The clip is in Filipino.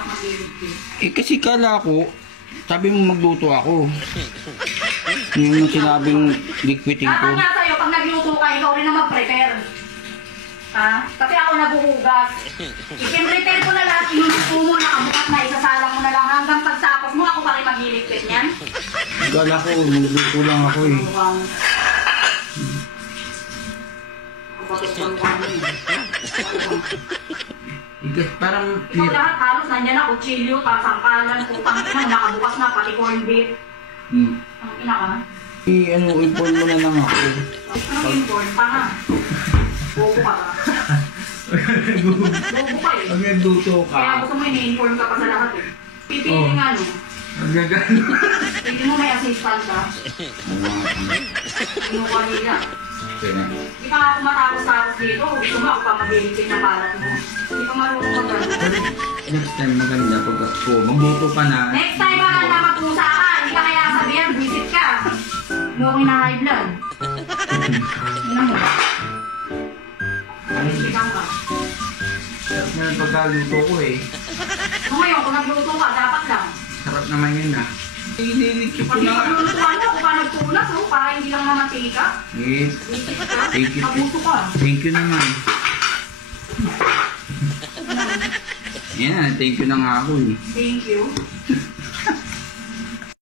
dapat mag-iligpit. Eh kasi kala ko, sabi mo magluto ako. Yung sinabing ligpitin ko. Dapat nga sa'yo, pag nagluto ka, ikaw rin na mag-prepare. Ha? Kasi ako naguhugas. I-prepare ko na lahat, inuluto mo, nakabukas na, isasalang mo na lang. Hanggang pagsapos mo, ako pa rin mag-iligpit niyan. Kala ko, magluto lang ako eh. Parang... Ikaw lahat halos nandiyan na, kutsilyo, tasangkalan, putang ina, nakabukas na, pati corn beef. Ang ina ka. I-inform mo na lang ako. Anong inform? Tanga. Bobo ka ba? Bobo ka eh. Pag nagluto ka. Kaya gusto mo ini-inform ka pa sa lahat eh. Pipili nga no. Magagano. Hindi mo may assistant ka. Inuwa nila. Hindi pa ako matapos-tapos dito. Gusto mo ako pa mag-iligpit na balat mo. Hindi ka marunong mag-ano. Next time maganda pag ako. Magluto ka na. Next time maganda mag-usa ka. Hindi ka kaya sabihan, visit ka. Hindi ako high blood. Ina mo. Alispikan ka. Sarap na yung pagkaluto ko eh. So ngayon, kung nagluto ka, dapat lang. Sarap naman yun ah. Ililigpit ko Pag na nga. naglulutuan mo, kung pa nagtulas, para hindi lang mamantika. Yes. Visit ka. Thank you. Abuso ka. Thank you naman. Yan, thank you na nga ako eh. Thank you.